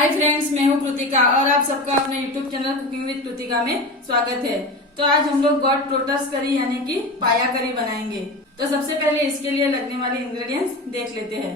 Hi friends, मैं हूँ कृतिका और आप सबका अपने YouTube channel cooking with Kritika में स्वागत है। तो आज हम लोग गॉड प्रोटस करी यानी कि पाया करी बनाएंगे। तो सबसे पहले इसके लिए लगने वाले इंग्रेडिएंट्स देख लेते हैं।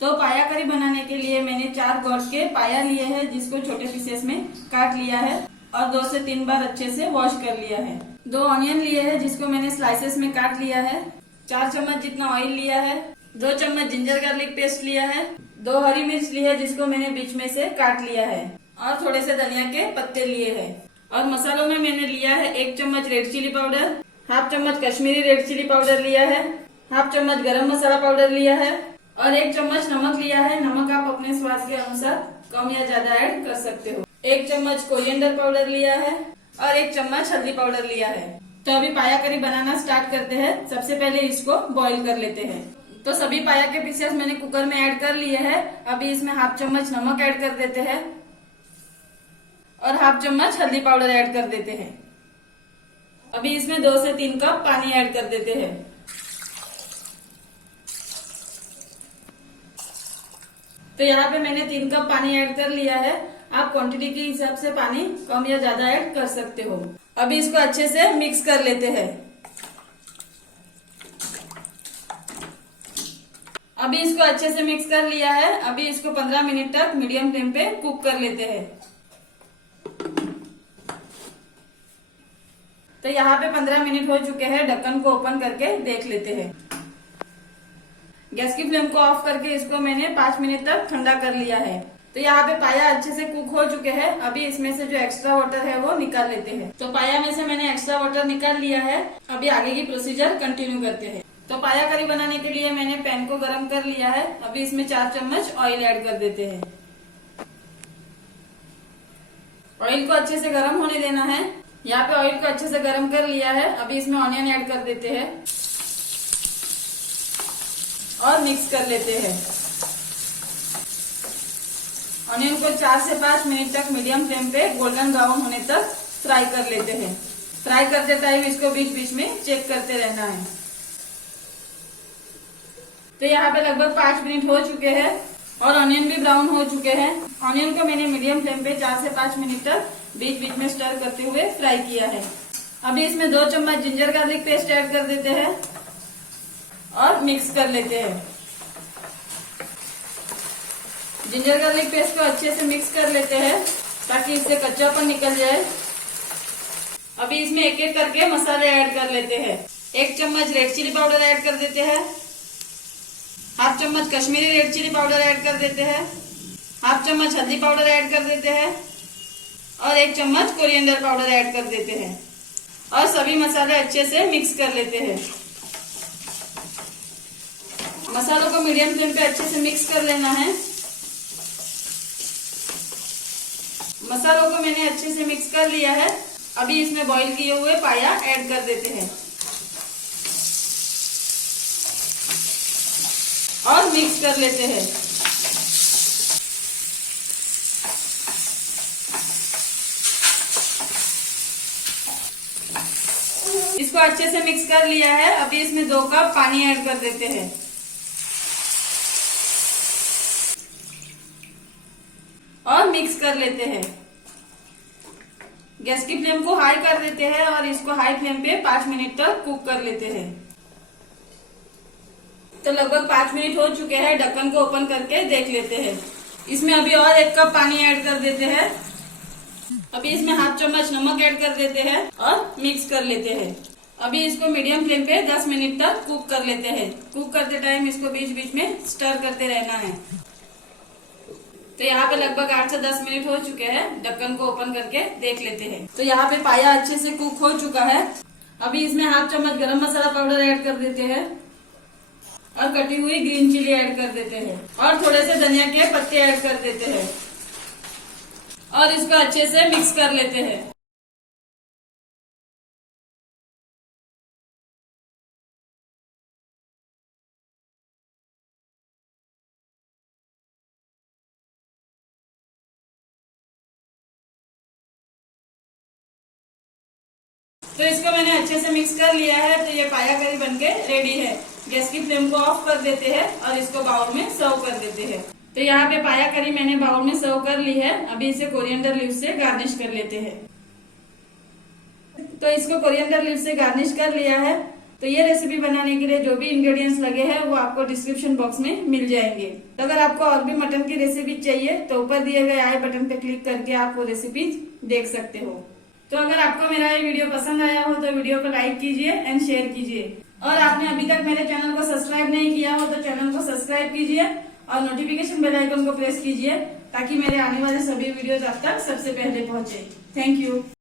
तो पाया करी बनाने के लिए मैंने 4 गॉड के पाया लिए हैं, जिसको छोटे पीसेस में काट लिया है और 2 से 3 बार अच्छे से वॉश कर लिया है। 2 ऑनियन लिए हैं, जिसको मैंने स्लाइसेस में काट लिया है। 4 चम्मच जितना ऑयल लिया है। 2 चम्मच जिंजर गार्लिक पेस्ट लिया है। 2 हरी मिर्च ली है, जिसको मैंने बीच में से काट लिया है और थोड़े से धनिया के पत्ते लिए हैं। और मसालों में मैंने लिया है 1 चम्मच रेड चिली पाउडर, हाफ चम्मच कश्मीरी रेड चिली पाउडर लिया है, हाफ चम्मच गरम मसाला पाउडर लिया है और 1 चम्मच नमक लिया है। नमक आप अपने स्वाद के अनुसार कम या ज्यादा ऐड कर सकते हो। 1 चम्मच कोरिएंडर पाउडर लिया है और 1 चम्मच हल्दी पाउडर लिया है। तो अभी पाया करी बनाना स्टार्ट करते हैं। सबसे पहले इसको बॉईल कर लेते हैं। तो सभी पाया के पीसेस मैंने कुकर में ऐड कर लिए हैं। अभी इसमें हाफ चम्मच नमक ऐड कर देते हैं और हाफ चम्मच हल्दी पाउडर ऐड कर देते हैं। अभी इसमें 2 से 3 कप पानी ऐड कर देते हैं। तो यहाँ पे मैंने 3 कप पानी ऐड कर लिया है। आप क्वांटिटी के हिसाब से पानी कम या ज्यादा ऐड कर सकते हो। अभी इसको अच्छे से मिक्स कर लेते हैं। अभी इसको अच्छे से मिक्स कर लिया है। अभी इसको 15 मिनट तक मीडियम फ्लेम पे कुक कर लेते हैं। तो यहाँ पे 15 मिनट हो चुके हैं। ढक्कन को ओपन करके देख लेते हैं। गैस की फ्लेम को ऑफ करके इसको मैंने 5 मिनट तक ठंडा कर लिया है। तो यहाँ पे पाया अच्छे से कुक हो चुके हैं। अभी इसमें से जो एक्स्ट्रा वाटर है वो निकाल लेते हैं। तो पाया में से मैंने एक्स्ट्रा वाटर निकाल लिया है। अभी आगे की प्रोसीजर कंटिन्यू करते हैं। तो पाया करी बनाने के लिए मैंने पैन को गरम कर लिया है। अभी इसमें 4 चम्मच ऑयल ऐड कर देते हैं। ऑयल को अच्छे से गरम होने देना है। यहाँ पे ऑयल को अच्छे से गरम कर लिया है। अभी इसमें ऑनियन ऐड कर देते हैं और मिक्स कर लेते हैं। ऑनियन को 4 से 5 मिनट तक मीडियम फ्लेम पे गोल्डन ब्राउन होने तक फ्राई कर लेते हैं। फ्राई करते टाइम इसको बीच बीच में चेक करते रहना है। तो यहाँ पे लगभग 5 मिनट हो चुके हैं और ऑनियन भी ब्राउन हो चुके हैं। ऑनियन को मैंने मीडियम फ्लेम पे 4 से 5 मिनट तक बीच बीच में स्टर करते हुए फ्राई किया है। अभी इसमें 2 चम्मच जिंजर गार्लिक पेस्ट ऐड कर देते हैं और मिक्स कर लेते हैं। जिंजर गार्लिक पेस्ट को अच्छे से मिक्स कर लेते हैं ताकि इससे कच्चापन निकल जाए। अभी इसमें एक एक करके मसाले ऐड कर लेते हैं। 1 चम्मच रेड चिली पाउडर ऐड कर देते हैं, हाफ चम्मच Kashmiri red chilli powder add कर देते हैं, हाफ चम्मच हल्दी पाउडर ऐड कर देते हैं और 1 चम्मच कोरिएंडर पाउडर ऐड कर देते हैं और सभी मसाले अच्छे से मिक्स कर लेते हैं। मसालों को मीडियम फ्लेम पे अच्छे से मिक्स कर लेना है। मसालों को मैंने अच्छे से मिक्स कर लिया है। अभी इसमें बॉईल किए हुए पाया ऐड कर देते हैं और मिक्स कर लेते हैं। इसको अच्छे से मिक्स कर लिया है। अभी इसमें 2 कप पानी ऐड कर देते हैं और मिक्स कर लेते हैं। गैस की फ्लेम को हाई कर देते हैं और इसको हाई फ्लेम पे 5 मिनट तक कुक कर लेते हैं। तो लगभग 5 मिनट हो चुके हैं। ढक्कन को ओपन करके देख लेते हैं। इसमें अभी और 1 कप पानी ऐड कर देते हैं। अभी इसमें हाफ चम्मच नमक ऐड कर देते हैं और मिक्स कर लेते हैं। अभी इसको मीडियम फ्लेम पे 10 मिनट तक कुक कर लेते हैं। कुक करते टाइम इसको बीच बीच में स्टर करते रहना है। तो यहाँ पे लगभग 8 से 10 मिनट हो चुके हैं। ढक्कन को ओपन करके देख लेते हैं। तो यहाँ पे पाया अच्छे से कुक हो चुका है। अभी इसमें हाफ चम्मच गरम मसाला पाउडर ऐड कर देते हैं और कटी हुई ग्रीन चिली ऐड कर देते हैं और थोड़े से धनिया के पत्ते ऐड कर देते हैं और इसको अच्छे से मिक्स कर लेते हैं। तो इसको मैंने अच्छे से मिक्स कर लिया है। तो ये पाया करी बनके रेडी है। गैस की फ्लेम को ऑफ कर देते हैं और इसको बाउल में सर्व कर देते हैं। तो यहाँ पे पाया करी मैंने बाउल में सर्व कर ली है। अभी इसे कोरिएंडर लीव से गार्निश कर लेते हैं। तो इसको कोरिएंडर लीव से गार्निश कर लिया है। तो ये रेसिपी बनाने के लिए जो भी इंग्रेडिएंट्स लगे हैं वो आपको डिस्क्रिप्शन बॉक्स में मिल जाएंगे। तो अगर आपको और भी मटन की रेसिपी चाहिए तो ऊपर दिए गए आई बटन पे क्लिक करके आप वो रेसिपी देख सकते हो। तो अगर आपको मेरा ये वीडियो पसंद आया हो तो वीडियो को लाइक कीजिए एंड शेयर कीजिए। और आपने अभी तक मेरे चैनल को सब्सक्राइब नहीं किया हो तो चैनल को सब्सक्राइब कीजिए और नोटिफिकेशन बेल आइकन को प्रेस कीजिए ताकि मेरे आने वाले सभी वीडियोज आप तक सबसे पहले पहुंचे। Thank you.